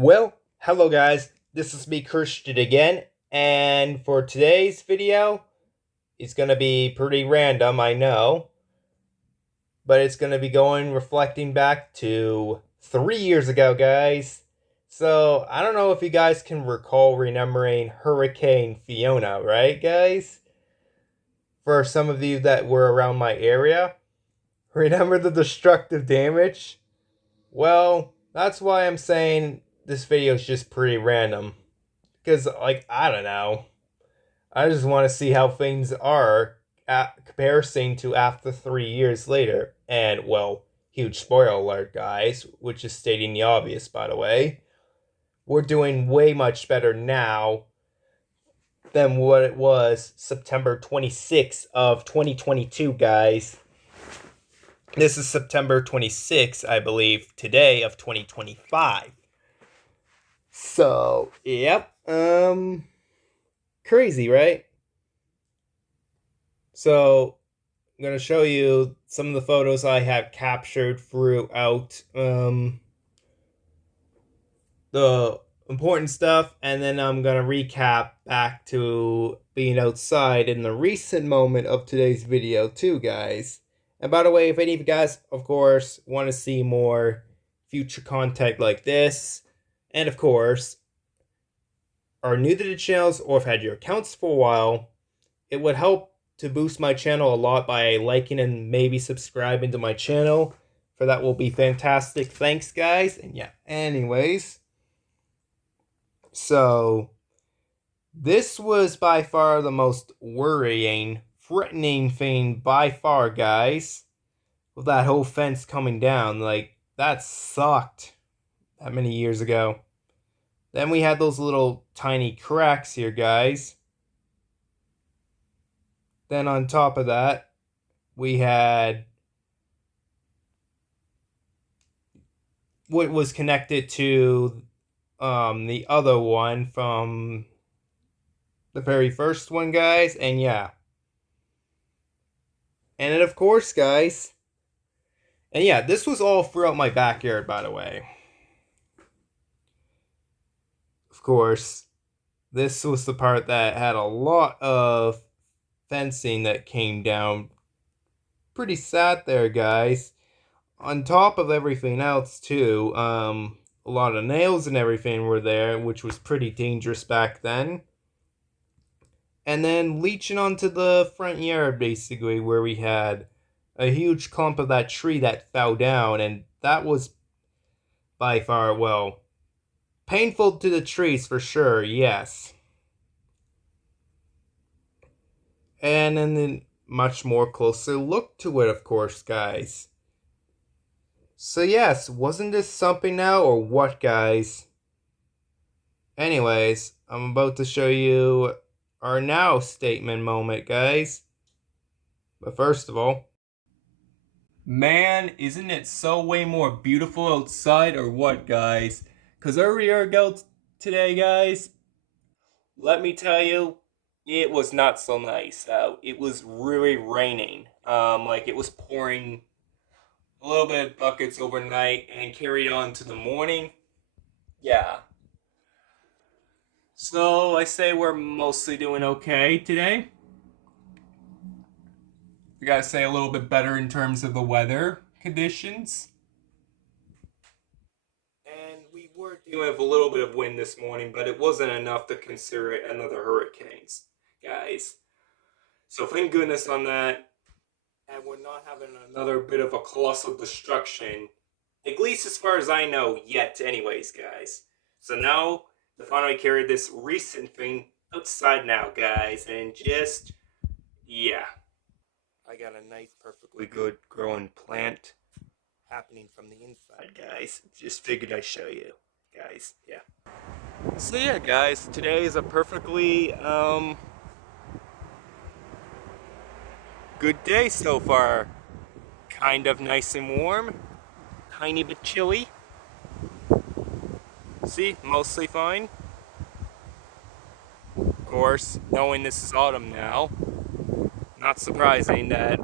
Well, hello guys, this is me Christian again, and for today's video, it's gonna be pretty random, I know, but it's gonna be reflecting back to 3 years ago, guys. So, I don't know if you guys can recall remembering Hurricane Fiona, right, guys? For some of you that were around my area, remember the destructive damage? Well, that's why I'm saying this video is just pretty random. Because, like, I don't know. I just want to see how things are at comparison to after 3 years later. And, well, huge spoiler alert, guys, which is stating the obvious, by the way. We're doing way much better now than what it was September 26th of 2022, guys. This is September 26th, I believe, today of 2025. So, yep, crazy, right? So, I'm going to show you some of the photos I have captured throughout the important stuff, and then I'm going to recap back to being outside in the recent moment of today's video too, guys. And by the way, if any of you guys, of course, want to see more future content like this, and of course, are new to the channels or have had your accounts for a while, it would help to boost my channel a lot by liking and maybe subscribing to my channel. For that will be fantastic. Thanks, guys. And yeah, anyways. So, this was by far the most worrying, threatening thing by far, guys. With that whole fence coming down. Like, that sucked that many years ago. Then we had those little tiny cracks here, guys. Then on top of that, we had what was connected to the other one from the very first one, guys. And yeah. And then, of course, guys. And yeah, this was all throughout my backyard, by the way. Of course, this was the part that had a lot of fencing that came down. Pretty sad there, guys. On top of everything else, too, a lot of nails and everything were there, which was pretty dangerous back then. And then leaching onto the front yard, basically, where we had a huge clump of that tree that fell down, and that was by far, well, painful to the trees for sure, yes. And then much more closer look to it, of course, guys. So yes, wasn't this something now or what, guys? Anyways, I'm about to show you our now statement moment, guys. But first of all, man, isn't it so way more beautiful outside or what, guys? Because earlier ago today, guys, let me tell you, it was not so nice out. It was really raining. Like it was pouring a little bit of buckets overnight and carried on to the morning. Yeah. So I say we're mostly doing okay today. We gotta say a little bit better in terms of the weather conditions. And we were dealing with a little bit of wind this morning, but it wasn't enough to consider it another hurricane, guys. So thank goodness on that. And we're not having another bit of a colossal destruction, at least as far as I know yet, anyways, guys. So now to finally carry this recent thing outside now, guys, and just, yeah. I got a nice, perfectly good growing plant happening from the inside, guys. Just figured I'd show you, guys, yeah. So yeah, guys, today is a perfectly, good day so far. Kind of nice and warm, tiny bit chilly. See, mostly fine. Of course, knowing this is autumn now, not surprising that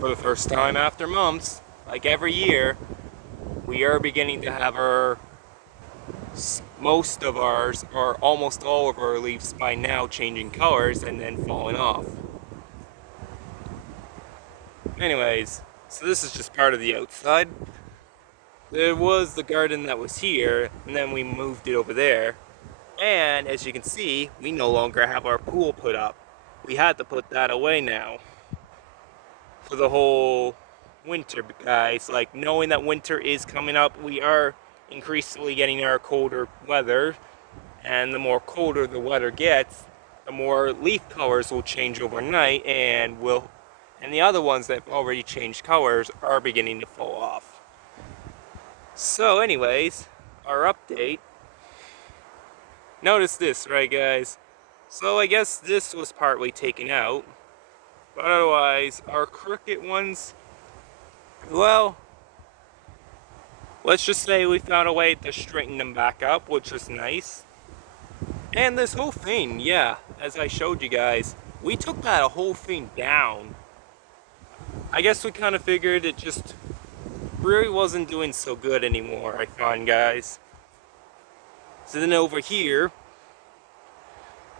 for the first time after months, like every year, we are beginning to have our most of ours, or almost all of our leaves by now, changing colors and then falling off. Anyways, so this is just part of the outside. There was the garden that was here, and then we moved it over there. And as you can see, we no longer have our pool put up. We had to put that away now for the whole winter, guys. Like, knowing that winter is coming up, we are increasingly getting our colder weather, and the more colder the weather gets, the more leaf colors will change overnight, and the other ones that have already changed colors are beginning to fall off. So anyways, our update. Notice this, right guys? So I guess this was partly taken out, but otherwise our crooked ones, well, let's just say we found a way to straighten them back up, which was nice. And this whole thing, yeah, as I showed you guys, we took that whole thing down. I guess we kind of figured it just really wasn't doing so good anymore, I find, guys. So then over here,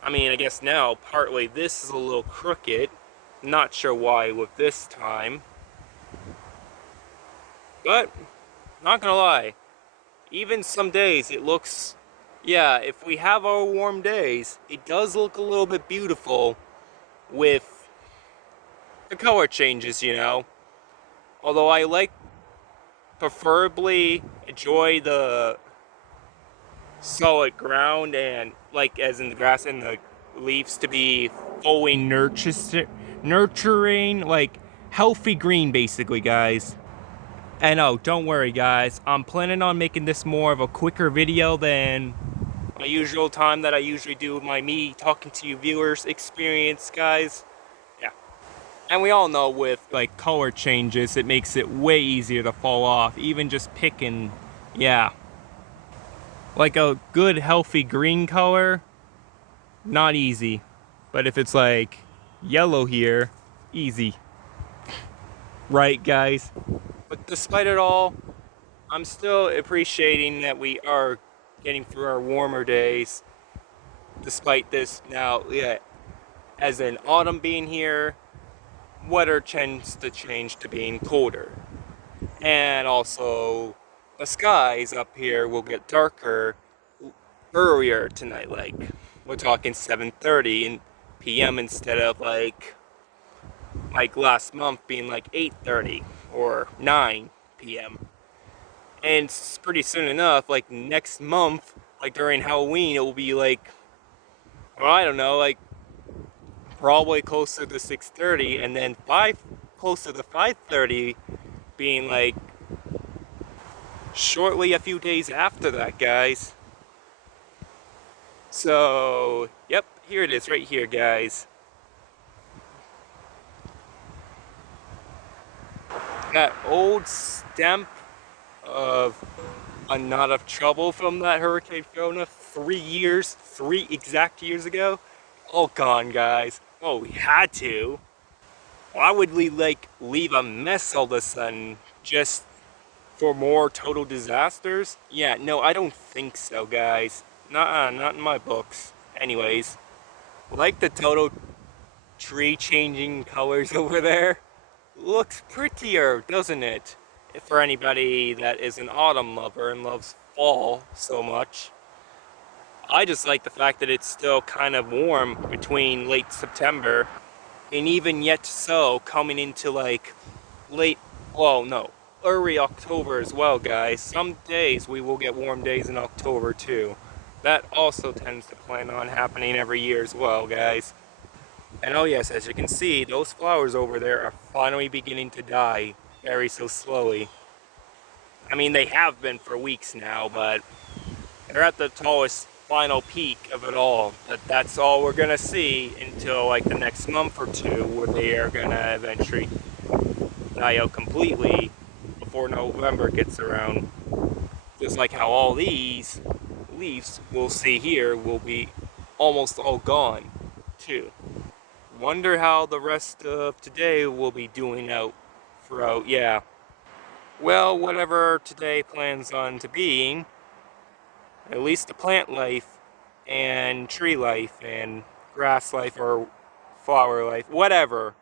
I mean, I guess now partly this is a little crooked. Not sure why with this time. But, not gonna lie, even some days it looks, yeah, if we have our warm days, it does look a little bit beautiful with the color changes, you know. Although I preferably enjoy the solid ground and, like, as in the grass and the leaves to be fully nurturing, like healthy green basically, guys. And oh, don't worry guys, I'm planning on making this more of a quicker video than my usual time that I usually do with me talking to you viewers experience, guys. Yeah. And we all know with like color changes, it makes it way easier to fall off, even just picking, yeah. Like a good healthy green color, not easy. But if it's like yellow here, easy. Right guys? But despite it all, I'm still appreciating that we are getting through our warmer days. Despite this now, yeah, as in autumn being here, weather tends to change to being colder. And also, the skies up here will get darker earlier tonight, like we're talking 7:30 p.m. instead of like last month being like 8:30 or 9 p.m. And pretty soon enough, like next month, like during Halloween, it will be like, well, I don't know, like probably closer to 6:30, and then closer to 5:30 being like shortly a few days after that, guys. So, yep, here it is right here, guys. That old stamp of a knot of trouble from that Hurricane Fiona 3 exact years ago, all gone, guys. Well, we had to. Why would we like leave a mess all of a sudden just for more total disasters? Yeah, no, I don't think so, guys. Not in my books. Anyways, like the total tree changing colors over there. Looks prettier, doesn't it? For anybody that is an autumn lover and loves fall so much. I just like the fact that it's still kind of warm between late September and even yet so coming into like early October as well, guys. Some days we will get warm days in October too. That also tends to plan on happening every year as well, guys. And oh yes, as you can see, those flowers over there are finally beginning to die very so slowly. I mean, they have been for weeks now, but they're at the tallest final peak of it all. But that's all we're gonna see until like the next month or two, where they are gonna eventually die out completely before November gets around. Just like how all these leaves we'll see here will be almost all gone too. Wonder how the rest of today will be doing out throughout, yeah. Well, whatever today plans on to being, At least the plant life and tree life and grass life or flower life, whatever,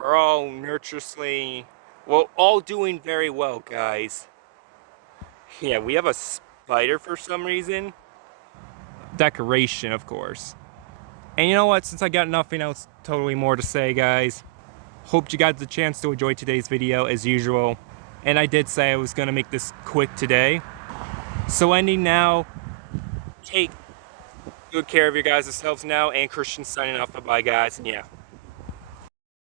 are all nurturously, well, all doing very well, guys. Yeah, we have a spider for some reason. Decoration, of course. And you know what, since I got nothing else totally more to say, guys, hope you got the chance to enjoy today's video as usual. And I did say I was gonna make this quick today. So ending now, take good care of your guys' selves now, and Christian signing off. Bye guys, and yeah.